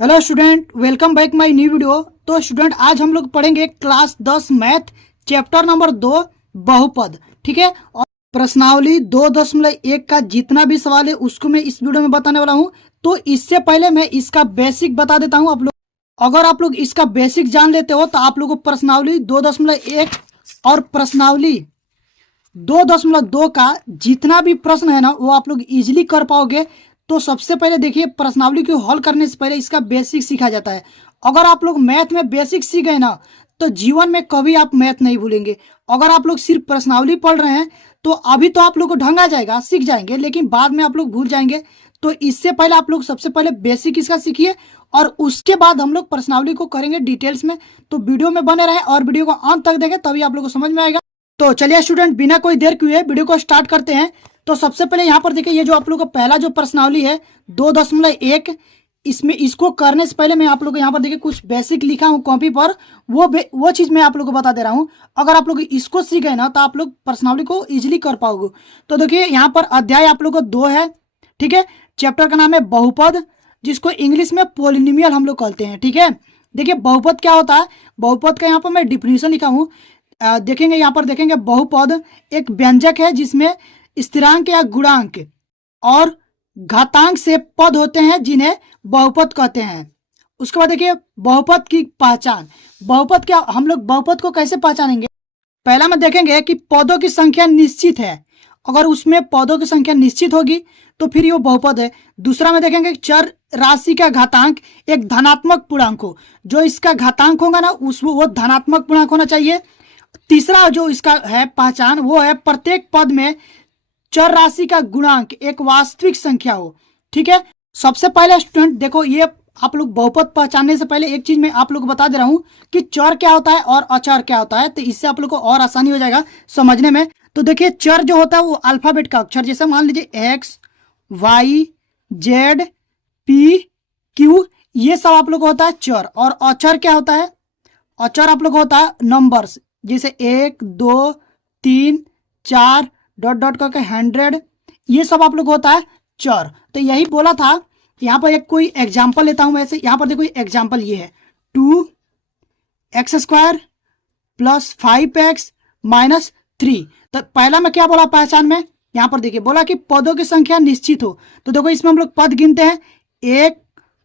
Hello student, welcome back my new video. तो student, आज हम लोग पढ़ेंगे क्लास 10 मैथ चैप्टर नंबर 2 बहुपद। ठीक है। और प्रश्नावली 2.1 का जितना भी सवाल है उसको मैं इस वीडियो में बताने वाला हूँ। तो इससे पहले मैं इसका बेसिक बता देता हूँ। आप लोग अगर आप लोग इसका बेसिक जान लेते हो तो आप लोग को प्रश्नावली 2.1 और प्रश्नावली 2.2 का जितना भी प्रश्न है ना वो आप लोग इजीली कर पाओगे। तो सबसे पहले देखिए, प्रश्नावली को हल करने से पहले इसका बेसिक सीखा जाता है। अगर आप लोग मैथ में बेसिक सीख गए ना तो जीवन में कभी आप मैथ नहीं भूलेंगे। अगर आप लोग सिर्फ प्रश्नावली पढ़ रहे हैं तो अभी तो आप लोग को ढंग आ जाएगा, सीख जाएंगे, लेकिन बाद में आप लोग भूल जाएंगे। तो इससे पहले आप लोग सबसे पहले बेसिक इसका सीखिए और उसके बाद हम लोग प्रश्नावली को करेंगे डिटेल्स में। तो वीडियो में बने रहे और वीडियो को अंत तक देखें, तभी आप लोग को समझ में आएगा। तो चलिए स्टूडेंट, बिना कोई देर किए वीडियो को स्टार्ट करते हैं। तो सबसे पहले यहाँ पर देखिए, ये जो आप लोग का पहला जो प्रश्नावली है 2.1, इसमें इसको करने से पहले मैं आप लोग को यहाँ पर देखिए कुछ बेसिक लिखा हूँ कॉपी पर। वो चीज मैं आप लोग को बता दे रहा हूँ। अगर आप लोग इसको सीख गए ना तो आप लोग प्रश्नावली को इजिली कर पाओगे। तो देखिए, यहाँ पर अध्याय आप लोग को 2 है। ठीक है। चैप्टर का नाम है बहुपद, जिसको इंग्लिश में पोलिनोमियल हम लोग कहते हैं। ठीक है। देखिए, बहुपद क्या होता है। बहुपद का यहाँ पर मैं डिफिनेशन लिखा हूँ। देखेंगे, यहाँ पर देखेंगे, बहुपद एक व्यंजक है जिसमें स्थिरांक या गुणांक और घातांक से पद होते हैं जिन्हें बहुपद कहते हैं। उसके बाद देखिए, बहुपद की पहचान। बहुपद क्या, हम लोग बहुपद को कैसे पहचानेंगे। पहला में देखेंगे कि पदों की संख्या निश्चित है। अगर उसमें पदों की संख्या निश्चित होगी तो फिर ये बहुपद है। दूसरा में देखेंगे चर राशि का घातांक एक धनात्मक पूर्णांक हो। जो इसका घातांक होगा ना वो धनात्मक पूर्णांक होना चाहिए। तीसरा जो इसका है पहचान, वो है प्रत्येक पद में चर राशि का गुणांक एक वास्तविक संख्या हो। ठीक है। सबसे पहले स्टूडेंट देखो, ये आप लोग बहुपद पहचानने से पहले एक चीज मैं आप लोग को बता दे रहा हूं कि चर क्या होता है और अचर क्या होता है। तो इससे आप लोग को और आसानी हो जाएगा समझने में। तो देखिए, चर जो होता है वो अल्फाबेट का अक्षर, जैसे मान लीजिए X, Y, Z, P, Q, ये सब आप लोग को होता है चर। और अचर क्या होता है। अचर आप लोग को होता है नंबर्स, जैसे 1, 2, 3, 4 डॉट डॉट करके 100, ये सब आप लोग को होता है चर। तो यही बोला था। यहाँ पर एक कोई एग्जाम्पल लेता हूं मैं। ऐसे यहाँ पर देखो एग्जाम्पल ये है 2x² प्लस 5x माइनस 3। तो पहला में क्या बोला पहचान में, यहाँ पर देखिए बोला कि पदों की संख्या निश्चित हो। तो देखो इसमें हम लोग पद गिनते हैं 1,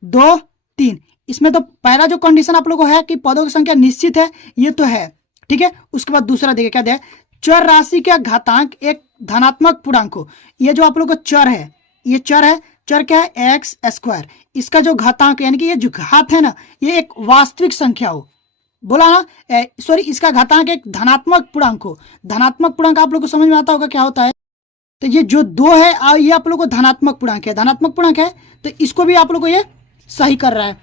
2, 3। इसमें तो पहला जो कंडीशन आप लोगों को है कि पदों की संख्या निश्चित है, ये तो है। ठीक है। उसके बाद दूसरा देखिए क्या दिया, चर राशि का घातांक एक धनात्मक पूर्णांक हो। ये जो आप लोग को चर है, ये चर है। चर क्या है, x²। इसका जो घातांक यानी कि ये जो घात है ना, ये एक वास्तविक संख्या हो। बोला ना, सॉरी, इसका घातांक एक धनात्मक पूर्णांक हो। धनात्मक पूर्णांक आप लोग को समझ में आता होगा क्या होता है। तो ये जो 2 है ये आप लोग को धनात्मक पूर्णांक है। धनात्मक पूर्णांक है तो इसको भी आप लोग को ये सही कर रहा है।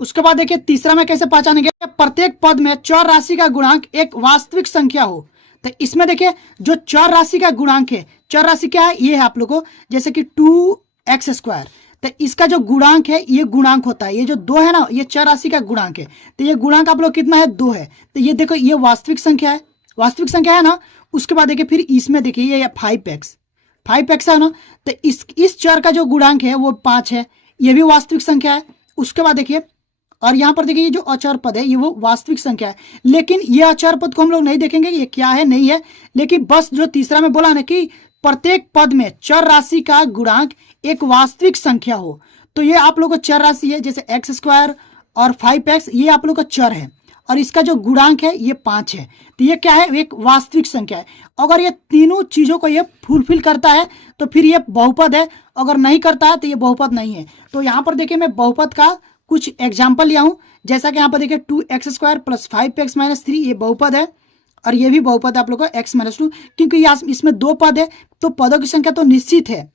उसके बाद देखिए तीसरा में कैसे पहचानेंगे, प्रत्येक पद में चर राशि का गुणांक एक वास्तविक संख्या हो। तो इसमें देखिए जो चर राशि का गुणांक है, चर राशि क्या है, ये है आप लोग को, जैसे कि 2x²। तो इसका जो गुणांक है ये गुणांक होता है। ये जो 2 है ना, ये चर राशि का गुणांक है। तो ये गुणांक आप लोग कितना है, 2 है। तो ये देखो ये वास्तविक संख्या है, वास्तविक संख्या है ना। उसके बाद देखिए फिर इसमें देखिए ये 5x है ना। तो इस चर का जो गुणांक है वो 5 है, ये भी वास्तविक संख्या है। उसके बाद देखिए, और यहाँ पर देखिए ये जो अचर पद है ये वो वास्तविक संख्या है। लेकिन ये अचर पद को हम लोग नहीं देखेंगे ये क्या है नहीं है, लेकिन बस जो तीसरा में बोला ना कि प्रत्येक पद में चर राशि का गुणांक एक वास्तविक संख्या हो। तो ये आप लोग को चर राशि है, जैसे x² और 5x, ये आप लोग का चर है और इसका जो गुणांक है ये 5 है। तो ये क्या है, एक वास्तविक संख्या है। अगर ये तीनों चीजों को ये फुलफिल करता है तो फिर ये बहुपद है, अगर नहीं करता है तो ये बहुपद नहीं है। तो यहाँ पर देखिए मैं बहुपद का कुछ एग्जाम्पल लिया हूं। जैसा कि यहाँ पर देखिए 2x² प्लस 5x माइनस 3, ये बहुपद है। और ये भी बहुपद है आप लोग को x-2, क्योंकि इसमें 2 पद है तो पदों की संख्या तो निश्चित है।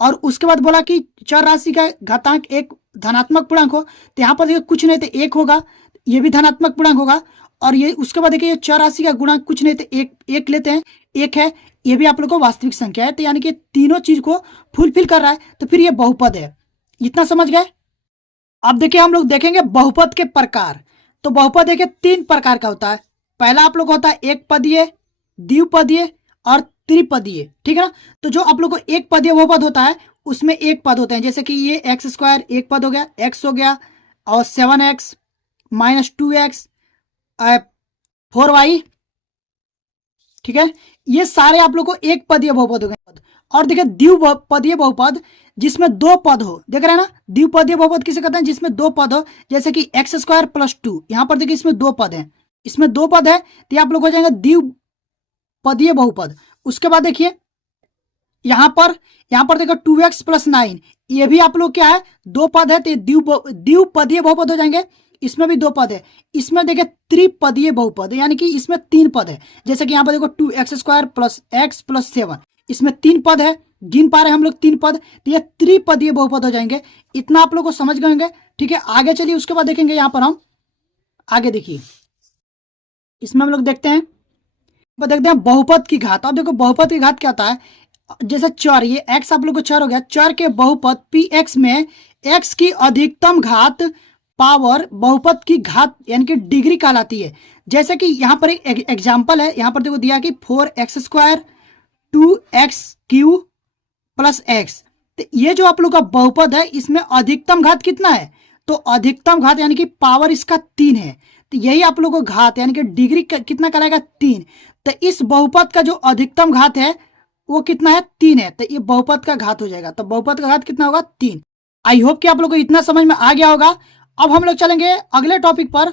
और उसके बाद बोला कि चर राशि का घातांक एक धनात्मक पूर्णांक हो। तो यहाँ पर देखिए कुछ नहीं तो 1 होगा, ये भी धनात्मक पूर्णांक होगा। और ये उसके बाद देखिए चर राशि का गुणांक कुछ नहीं तो 1 लेते हैं, 1 है, ये भी आप लोग को वास्तविक संख्या है। तो यानी कि तीनों चीज को फुलफिल कर रहा है, तो फिर ये बहुपद है। इतना समझ गए। अब देखिए हम लोग देखेंगे बहुपद के प्रकार। तो बहुपद देखिए 3 प्रकार का होता है। पहला आप लोग होता है एक पदीय, द्विपदीय और त्रिपदीय। ठीक है ना। तो जो आप लोग को एक पदीय बहुपद होता है उसमें एक पद होते हैं, जैसे कि ये एक्स स्क्वायर एक पद हो गया, एक्स हो गया, और 7x माइनस 2x 4y, ठीक है। ये सारे आप लोग को एक पदीय बहुपद हो गए। और देखिए द्विपदीय बहुपद जिसमें दो पद हो, देख रहे हैं ना, द्विपदीय बहुपद किसे कहते हैं, जिसमें दो पद हो, जैसे कि एक्स स्क्वायर प्लस 2, यहां पर देखिए इसमें दो पद है, इसमें दो पद है, तो ये आप लोग हो जाएंगे द्विपदीय बहुपद। उसके बाद देखिए यहां पर देखो 2x प्लस 9, ये भी आप लोग क्या है, दो पद है, तो द्विपदीय बहुपद हो जाएंगे। इसमें भी दो पद है, इसमें देखिए त्रिपदीय बहुपद यानी कि इसमें तीन पद है, जैसे कि यहाँ पर देखो 2x square plus x plus 7, इसमें तीन पद है, गिन पा रहे हैं हम लोग तीन पद, तो ये त्रिपदीय बहुपद हो जाएंगे। इतना आप लोग को समझ गए होंगे, ठीक है। आगे चलिए, उसके बाद देखेंगे यहाँ पर हम आगे, देखिए इसमें हम लोग देखते हैं बहुपद की घात। अब देखो बहुपद की घात क्या होता है, जैसे चर, ये x आप लोग को चर हो गया, चर के बहुपद px में x की अधिकतम घात पावर बहुपद की घात यानी कि डिग्री कहलाती है। जैसे कि यहाँ पर एक एग्जाम्पल है, यहाँ पर देखो दिया कि 4x square 2x³ plus x, तो ये जो आप लोग का बहुपद है इसमें अधिकतम घात कितना है, तो अधिकतम घात यानी कि पावर इसका 3 है, तो यही आप लोग को घात यानी कि डिग्री कितना कराएगा 3। तो इस बहुपद का जो अधिकतम घात है वो कितना है 3 है, तो ये बहुपद का घात हो जाएगा। तो बहुपद का घात कितना होगा 3। आई होप कि आप लोग को इतना समझ में आ गया होगा। अब हम लोग चलेंगे अगले टॉपिक पर,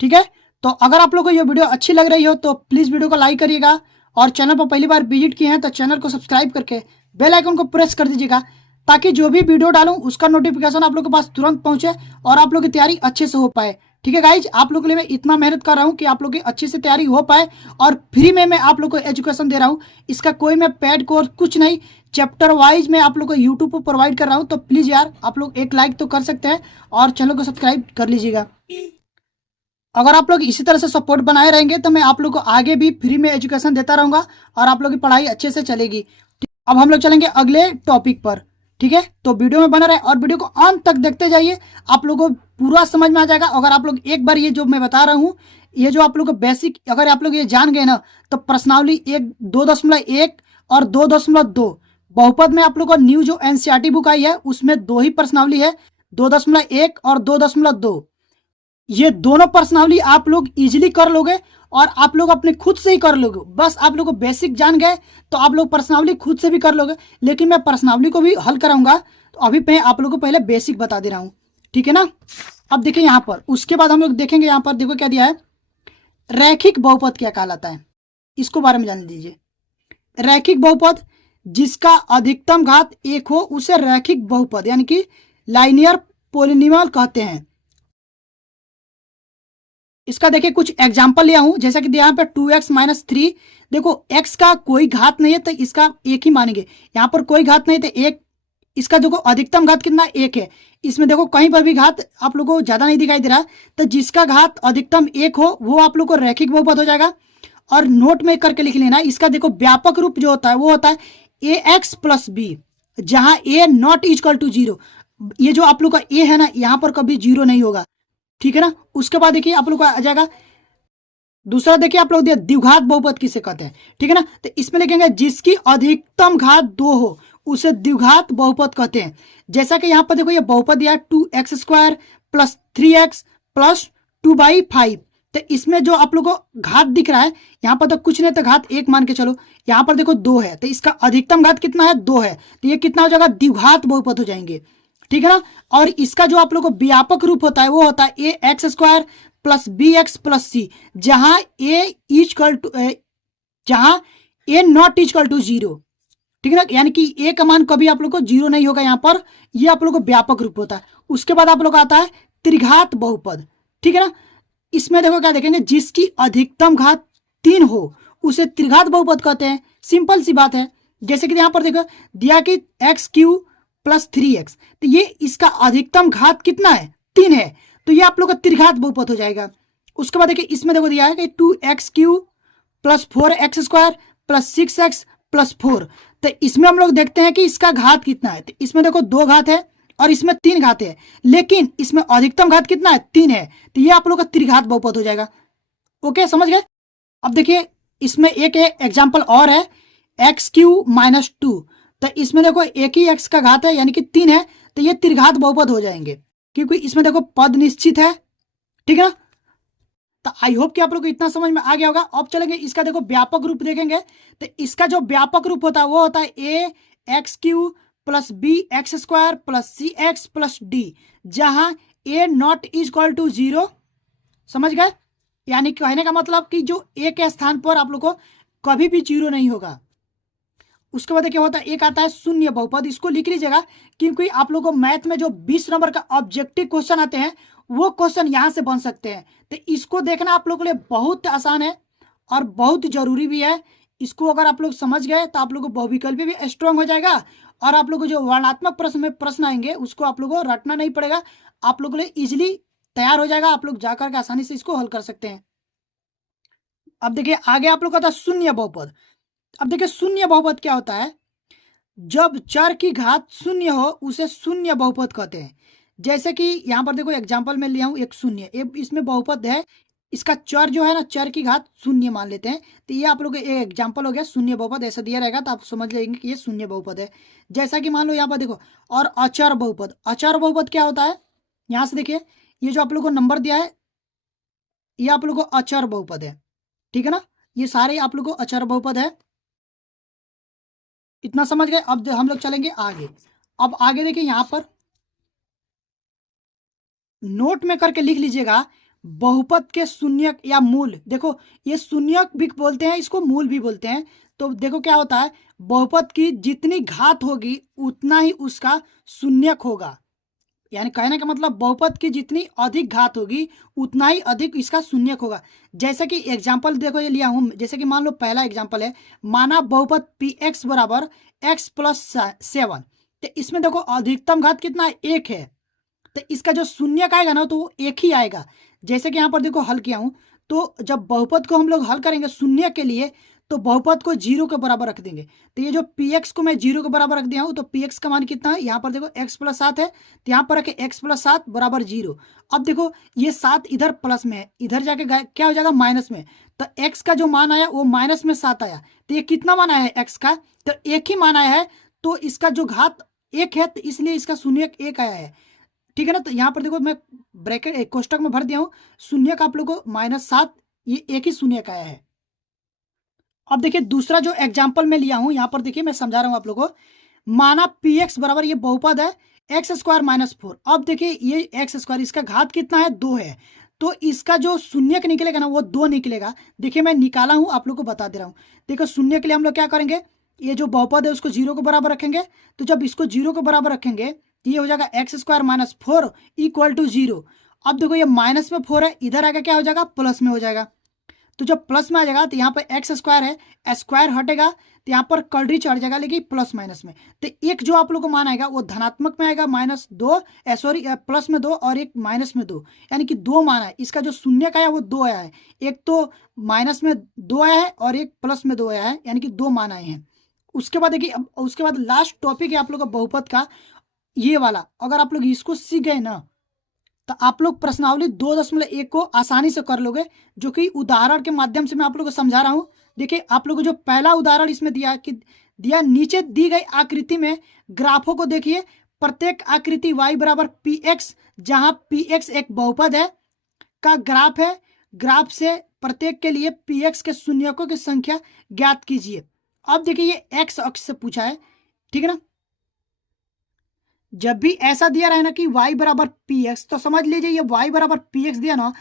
ठीक है। तो अगर आप लोग को ये वीडियो अच्छी लग रही हो तो प्लीज वीडियो को लाइक करिएगा, और चैनल पर पहली बार विजिट किए हैं तो चैनल को सब्सक्राइब करके बेल आइकन को प्रेस कर दीजिएगा, ताकि जो भी वीडियो डालूं उसका नोटिफिकेशन आप लोग के पास तुरंत पहुंचे और आप लोग की तैयारी अच्छे से हो पाए, ठीक है गाइज। आप लोग के लिए मैं इतना मेहनत कर रहा हूं कि आप लोग की अच्छे से तैयारी हो पाए, और फ्री में मैं आप लोग को एजुकेशन दे रहा हूं। इसका कोई मैं पेड कोर्स कुछ नहीं, चैप्टर वाइज मैं आप लोग को यूट्यूब पर प्रोवाइड कर रहा हूं। तो प्लीज यार आप लोग एक लाइक तो कर सकते हैं और चैनल को सब्सक्राइब कर लीजिएगा। अगर आप लोग इसी तरह से सपोर्ट बनाए रहेंगे तो मैं आप लोग को आगे भी फ्री में एजुकेशन देता रहूंगा और आप लोग की पढ़ाई अच्छे से चलेगी। अब हम लोग चलेंगे अगले टॉपिक पर, ठीक है। तो वीडियो में बना रहे और वीडियो को अंत तक देखते जाइए, आप लोगों को पूरा समझ में आ जाएगा। अगर आप लोग एक बार ये जो मैं बता रहा हूँ, ये जो आप लोग को बेसिक अगर आप लोग ये जान गए ना, तो प्रश्नावली 2.1 और 2.2 बहुपद में आप लोग को न्यू जो एनसीईआरटी बुक आई है उसमें दो ही प्रश्नावली है, 2.1 और 2.2। ये दोनों प्रश्नावली आप लोग इजीली कर लोगे और आप लोग अपने खुद से ही कर लोगे। बस आप लोग को बेसिक जान गए तो आप लोग प्रश्नावली खुद से भी कर लोगे, लेकिन मैं प्रश्नावली को भी हल कराऊंगा। तो अभी मैं आप लोगों को पहले बेसिक बता दे रहा हूं, ठीक है ना। अब देखिए यहाँ पर, उसके बाद हम लोग देखेंगे यहाँ पर देखो क्या दिया है, रैखिक बहुपद क्या कहलाता है, इसको बारे में जान लीजिए। रैखिक बहुपद जिसका अधिकतम घात 1 हो उसे रैखिक बहुपद यानी कि लाइनियर पोलिनोमियल कहते हैं। इसका देखिए कुछ एग्जाम्पल लिया हूं, जैसा कि यहाँ पे 2x माइनस 3, देखो x का कोई घात नहीं है तो इसका एक ही मानेंगे, यहाँ पर कोई घात नहीं तो एक, इसका देखो अधिकतम घात कितना 1 है। इसमें देखो कहीं पर भी घात आप लोगों को ज्यादा नहीं दिखाई दे रहा, तो जिसका घात अधिकतम 1 हो वो आप लोग को रैखिक बहुपद हो जाएगा। और नोट में करके लिख लेना, इसका देखो व्यापक रूप जो होता है वो होता है ax प्लस बी, जहां a नॉट इक्वल टू 0। ये जो आप लोग का a है ना, यहाँ पर कभी 0 नहीं होगा, ठीक है ना। उसके बाद देखिए आप लोग का आ जाएगा दूसरा, देखिए आप लोग दिया द्विघात बहुपद किसे कहते हैं, ठीक है ना। तो इसमें लिखेंगे जिसकी अधिकतम घात 2 हो उसे द्विघात बहुपद कहते हैं। जैसा कि यहाँ पर देखो ये बहुपद दिया 2x square plus 3x plus 2/5, तो इसमें जो आप लोग को घात दिख रहा है यहाँ पर तो कुछ नहीं, तो घात 1 मान के चलो, यहाँ पर देखो 2 है तो इसका अधिकतम घात कितना है 2 है, तो ये कितना हो जाएगा द्विघात बहुपद हो जाएंगे, ठीक है ना। और इसका जो आप लोग को व्यापक रूप होता है वो होता है ax square plus bx plus C, जहां a नॉट इक्वल टू 0, ठीक है ना। यानी कि a का मान कभी आप लोग को 0 नहीं होगा यहाँ पर, ये आप लोग को व्यापक रूप होता है। उसके बाद आप लोग आता है त्रिघात बहुपद, ठीक है ना। इसमें देखो क्या देखेंगे, जिसकी अधिकतम घात 3 हो उसे त्रिघात बहुपद कहते हैं। सिंपल सी बात है, जैसे कि यहाँ पर देखो दिया कि x³ प्लस 3x, तो ये इसका अधिकतम घात कितना है 3 है, तो ये आप लोग का त्रिघात बहुपद हो जाएगा। उसके बाद देखिए इसमें देखो दिया है कि 2x³ plus 4x square plus 6x plus 4, तो इसमें हम लोग देखते हैं कि इसका घात कितना है, तो इसमें देखो 2 घात है और इसमें 3 घात है, लेकिन इसमें अधिकतम घात कितना है 3 है, तो ये आप लोग का त्रिघात बहुपद हो जाएगा। ओके, समझ गए। अब देखिए इसमें एक एग्जाम्पल और है x³ माइनस 2, तो इसमें देखो एक ही x का घात है यानी कि 3 है, तो ये त्रिघात बहुपद हो जाएंगे क्योंकि इसमें देखो पद निश्चित है। ठीक है, तो आई होप कि आप लोग को इतना समझ में आ गया होगा। अब चलेंगे इसका देखो व्यापक रूप देखेंगे। तो इसका जो व्यापक रूप होता है वो होता है A X cube plus B X square plus C X plus D, जहां A not is equal to 0। समझ गए? यानी कहने का मतलब कि जो ए के स्थान पर आप लोग को कभी भी 0 नहीं होगा। उसके बाद क्या होता है, एक आता है शून्य बहुपद। इसको लिख लीजिएगा क्योंकि आप लोगों को मैथ में जो 20 नंबर का ऑब्जेक्टिव क्वेश्चन आते हैं वो क्वेश्चन यहां से बन सकते हैं। तो इसको देखना आप लोगों के लिए बहुत आसान है और बहुत जरूरी भी है। इसको अगर आप लोग समझ गए तो आप लोग को बहुविकल्पी भी स्ट्रांग हो जाएगा और आप लोग को जो वर्णात्मक प्रश्न में प्रश्न आएंगे उसको आप लोग को रटना नहीं पड़ेगा, आप लोग के लिए इजिली तैयार हो जाएगा। आप लोग जाकर के आसानी से इसको हल कर सकते हैं। अब देखिए आगे आप लोग का था शून्य बहुपद। अब देखिए शून्य बहुपद क्या होता है, जब चर की घात शून्य हो उसे शून्य बहुपद कहते हैं। जैसे कि यहां पर देखो एग्जांपल में लिया हूं एक शून्य, इसमें बहुपद है, इसका चर जो है ना चर की घात शून्य मान लेते हैं। तो ये आप लोग एग्जांपल हो गया शून्य बहुपद, ऐसा दिया रहेगा तो आप समझ लेंगे कि ये शून्य बहुपद है। जैसा कि मान लो यहाँ पर देखो, और अचर बहुपद। अचर बहुपद क्या होता है, यहां से देखिए ये जो आप लोग को नंबर दिया है ये आप लोग को अचर बहुपद है। ठीक है ना, ये सारे आप लोग को अचर बहुपद है। इतना समझ गए? अब हम लोग चलेंगे आगे। अब आगे देखिए यहां पर नोट में करके लिख लीजिएगा बहुपद के शून्यक या मूल। देखो ये शून्यक भी बोलते हैं, इसको मूल भी बोलते हैं। तो देखो क्या होता है, बहुपद की जितनी घात होगी उतना ही उसका शून्यक होगा। यानी कहने का मतलब बहुपद की जितनी अधिक घात होगी उतना ही अधिक इसका शून्यक होगा। जैसे कि एग्जांपल देखो ये लिया हूं, जैसे कि मान लो पहला एग्जांपल है, माना बहुपद पी एक्स बराबर एक्स प्लस 7। तो इसमें देखो अधिकतम घात कितना है, 1 है। तो इसका जो शून्यक आएगा ना तो वो 1 ही आएगा। जैसे कि यहाँ पर देखो हल किया हूं, तो जब बहुपद को हम लोग हल करेंगे शून्य के लिए तो बहुपद को 0 के बराबर रख देंगे। तो ये जो पी एक्स को मैं 0 के बराबर रख दिया हूं, तो पी एक्स का मान कितना है, यहाँ पर देखो एक्स प्लस 7 है, तो यहाँ पर रखे एक्स प्लस 7 बराबर 0। अब देखो ये 7 इधर प्लस में है, इधर जाके क्या हो जाएगा माइनस में। तो एक्स का जो मान आया वो माइनस में 7 आया। तो ये कितना मान आया है एक्स का, तो 1 ही मान आया है। तो इसका जो घात 1 है तो इसलिए इसका शून्यक 1 आया है। ठीक है ना, तो यहाँ पर देखो मैं ब्रैकेट कोष्टक में भर दिया हूँ शून्यक आप लोग को -7, ये 1 ही शून्यक आया है। अब देखिए दूसरा जो एग्जाम्पल में लिया हूं, यहां पर देखिए मैं समझा रहा हूं आप लोगों को। माना पी एक्स बराबर ये बहुपद है एक्स स्क्वायर -4। अब देखिए ये एक्स स्क्वायर इसका घात कितना है, 2 है। तो इसका जो शून्यक निकलेगा ना वो 2 निकलेगा। देखिए मैं निकाला हूं, आप लोग को बता दे रहा हूं। देखो शून्य के लिए हम लोग क्या करेंगे, ये जो बहुपद है उसको 0 के बराबर रखेंगे। तो जब इसको 0 के बराबर रखेंगे तो ये हो जाएगा एक्स स्क्वायर -4 इक्वल टू 0। अब देखो ये माइनस में 4 है, इधर आगे क्या हो जाएगा प्लस में हो जाएगा। तो जब प्लस में आ जाएगा तो यहाँ पर एक्स स्क्वायर है, स्क्वायर हटेगा तो यहाँ पर कलरी चढ़ जाएगा लेकिन प्लस माइनस में। तो एक जो आप लोग को मान आएगा वो धनात्मक में आएगा -2, सॉरी प्लस में 2 और एक माइनस में 2, यानी कि 2 मान है। इसका जो शून्य का आया वो 2 आया है, एक तो माइनस में 2 आया है और एक प्लस में 2 आया है, यानी कि 2 मान आए हैं। उसके बाद देखिए उसके बाद लास्ट टॉपिक है आप लोग का बहुपद का, ये वाला। अगर आप लोग इसको सीख गए ना तो आप लोग प्रश्नावली 2.1 को आसानी से कर लोगे, जो कि उदाहरण के माध्यम से मैं आप लोगों को समझा रहा हूं। देखिए आप लोगों को जो पहला उदाहरण इसमें दिया नीचे दी गई आकृति में ग्राफों को देखिए। प्रत्येक आकृति y बराबर पी एक्स, जहां पी एक्स एक बहुपद है का ग्राफ है। ग्राफ से प्रत्येक के लिए पी एक्स के शून्यकों की संख्या ज्ञात कीजिए। अब देखिए ये एक्स अक्ष से पूछा है, ठीक है ना। जब भी ऐसा दिया रहे ना कि y बराबर पी एक्स, तो समझ लीजिए ये y बराबर पी एक्स दिया ना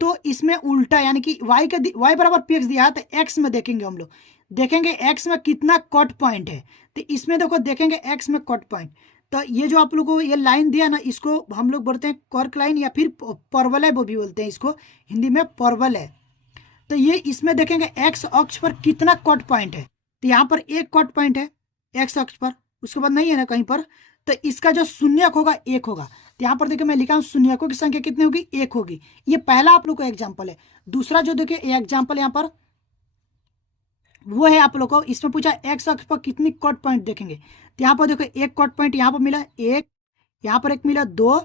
तो इसमें उल्टा, यानी कि y बराबर पी एक्स दिया है तो x में देखेंगे हम लोग, देखेंगे x में कितना कट पॉइंट है। तो इसमें देखो देखेंगे x में कट पॉइंट। तो ये जो आप लोग को ये लाइन दिया ना इसको हम लोग बोलते हैं कर्क लाइन या फिर परवलय भी बोलते हैं, इसको हिंदी में परवल है। तो ये इसमें देखेंगे x अक्ष पर कितना कट पॉइंट है, तो यहाँ पर एक कट पॉइंट है x अक्ष पर, उसके बाद नहीं है ना कहीं पर। तो इसका जो शून्यक होगा 1 होगा। तो यहाँ पर देखिए मैं लिखा हूं शून्यकों की संख्या कितनी होगी, 1 होगी। ये पहला आप लोग का एग्जाम्पल है। दूसरा जो देखिए एग्जाम्पल यहाँ पर वो है आप लोग को, इसमें पूछा एक्स अक्ष पर कितनी कट पॉइंट देखेंगे। तो यहाँ पर देखो एक कट पॉइंट यहाँ पर मिला 1, यहाँ पर एक मिला 2,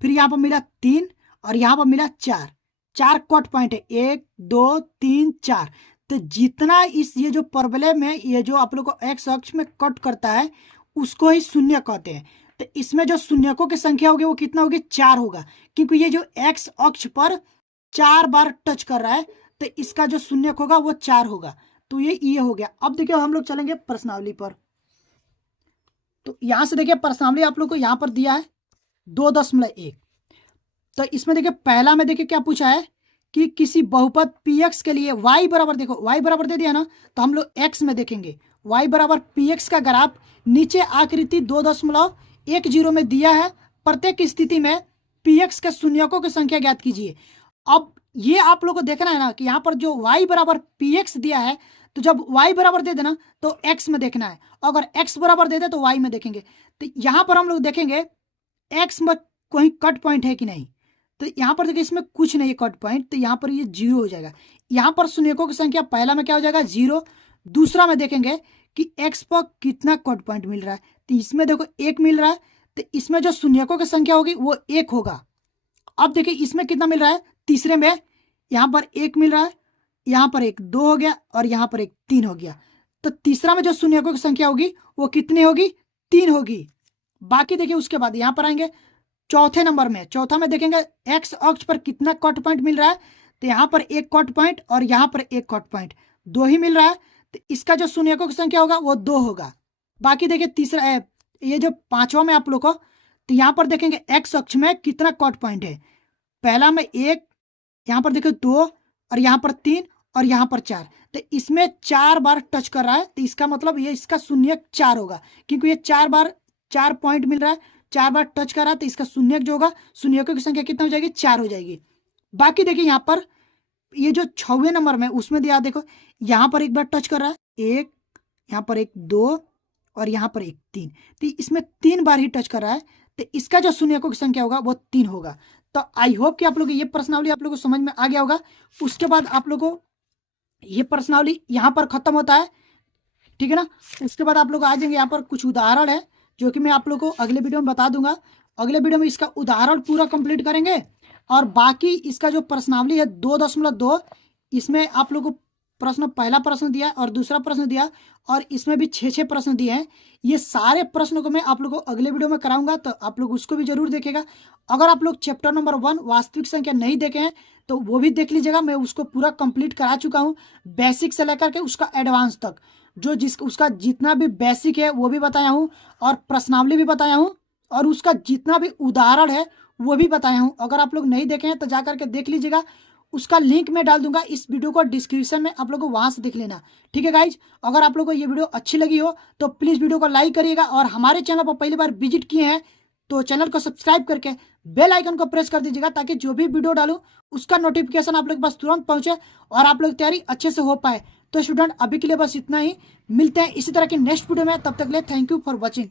फिर यहाँ पर मिला 3 और यहाँ पर मिला 4 कट पॉइंट है, 1 2 3 4। तो जितना ये जो प्रॉब्लम है, ये जो आप लोग को एक्स अक्ष में कट करता है उसको ही शून्य कहते हैं। तो इसमें जो शून्यकों की संख्या होगी वो कितना होगी, 4 होगा, क्योंकि ये जो एक्स अक्ष पर 4 बार टच कर रहा है तो इसका जो शून्यक होगा वो 4 होगा। तो ये हो गया। अब देखिए हम लोग चलेंगे प्रश्नावली पर। तो यहां से देखिए प्रश्नावली आप लोग को यहां पर दिया है 2.1। तो इसमें देखिए पहला में देखिए क्या पूछा है कि किसी बहुपद px के लिए y बराबर, देखो y बराबर दे दिया ना, तो हम लोग x में देखेंगे y बराबर px का ग्राफ नीचे आकृति 2.10 में दिया है। प्रत्येक स्थिति में px के शून्यकों की संख्या ज्ञात कीजिए। अब ये आप लोग को देखना है ना कि यहाँ पर जो y बराबर px दिया है, तो जब y बराबर दे देना तो x में देखना है, अगर x बराबर दे दे तो y में देखेंगे। तो यहाँ पर हम लोग देखेंगे x में कोई कट पॉइंट है कि नहीं, तो यहाँ पर देखिए इसमें कुछ नहीं है कट पॉइंट, तो यहाँ पर ये 0 हो जाएगा। यहाँ पर शून्यकों की संख्या पहला में क्या हो जाएगा, 0। दूसरा में देखेंगे कि x पर कितना कट पॉइंट मिल रहा है, तो इसमें देखो 1 मिल रहा है, तो इसमें जो शून्यकों की संख्या होगी वो 1 होगा। अब देखिए इसमें कितना मिल रहा है, तीसरे में यहाँ पर 1 मिल रहा है, यहाँ पर 1 2 हो गया और यहाँ पर 1 3 हो गया। तो तीसरा में जो शून्यकों की संख्या होगी वो कितनी होगी, 3 होगी। बाकी देखिए उसके बाद यहाँ पर आएंगे चौथे नंबर में। चौथा में देखेंगे एक्स अक्ष पर कितना कट पॉइंट मिल रहा है, तो यहाँ पर 1 कट पॉइंट और यहाँ पर 1 कट पॉइंट, 2 ही मिल रहा है, तो इसका जो शून्यकों की संख्या होगा वो 2 होगा। बाकी देखिए तीसरा ये जो पांचवा में आप लोग को, तो यहाँ पर देखेंगे एक्स अक्ष में कितना कट पॉइंट है, पहला में 1, यहाँ पर देखिए 2 और यहाँ पर 3 और यहाँ पर 4, तो इसमें 4 बार टच कर रहा है, तो इसका मतलब ये इसका शून्यक 4 होगा, क्योंकि ये 4 बार 4 पॉइंट मिल रहा है, 4 बार टच कर रहा है, तो इसका शून्यक जो होगा, शून्यकों की संख्या कितना हो जाएगी, 4 हो जाएगी। बाकी देखिए यहाँ पर ये जो 6वें नंबर में उसमें दिया, देखो यहाँ पर 1 बार टच कर रहा है, 1, यहाँ पर 1 2 और यहाँ पर 1 3, तो इसमें 3 बार ही टच कर रहा है, तो इसका जो शून्यकों की संख्या होगा वो 3 होगा। तो आई होप कि आप लोग ये प्रश्नावली आप लोग को समझ में आ गया होगा। उसके बाद आप लोग को ये प्रश्नावली यहाँ पर खत्म होता है, ठीक है ना। उसके बाद आप लोग आ जाएंगे, यहाँ पर कुछ उदाहरण है जो कि मैं आप लोग को अगले वीडियो में बता दूंगा। अगले वीडियो में इसका उदाहरण पूरा कंप्लीट करेंगे, और बाकी इसका जो प्रश्नावली है 2.2, इसमें आप लोग को प्रश्न, पहला प्रश्न दिया और दूसरा प्रश्न दिया, और इसमें भी 6 प्रश्न दिए हैं। ये सारे प्रश्नों को मैं आप लोग को अगले वीडियो में कराऊंगा, तो आप लोग उसको भी जरूर देखेगा। अगर आप लोग चैप्टर नंबर 1 वास्तविक संख्या नहीं देखे हैं तो वो भी देख लीजिएगा, मैं उसको पूरा कंप्लीट करा चुका हूँ, बेसिक से लेकर के उसका एडवांस तक, जो उसका जितना भी बेसिक है वो भी बताया हूँ, और प्रश्नावली भी बताया हूँ, और उसका जितना भी उदाहरण है वो भी बताया हूँ। अगर आप लोग नहीं देखे हैं तो जा करके देख लीजिएगा, उसका लिंक मैं डाल दूंगा इस वीडियो को डिस्क्रिप्शन में, आप लोग को वहां से देख लेना, ठीक है गाइज। अगर आप लोग को ये वीडियो अच्छी लगी हो तो प्लीज वीडियो को लाइक करिएगा, और हमारे चैनल पर पहली बार विजिट किए हैं तो चैनल को सब्सक्राइब करके बेल आइकन को प्रेस कर दीजिएगा, ताकि जो भी वीडियो डालूं उसका नोटिफिकेशन आप लोग के पास तुरंत पहुंचे और आप लोग तैयारी अच्छे से हो पाए। तो स्टूडेंट अभी के लिए बस इतना ही, मिलते हैं इसी तरह के नेक्स्ट वीडियो में, तब तक के लिए थैंक यू फॉर वॉचिंग।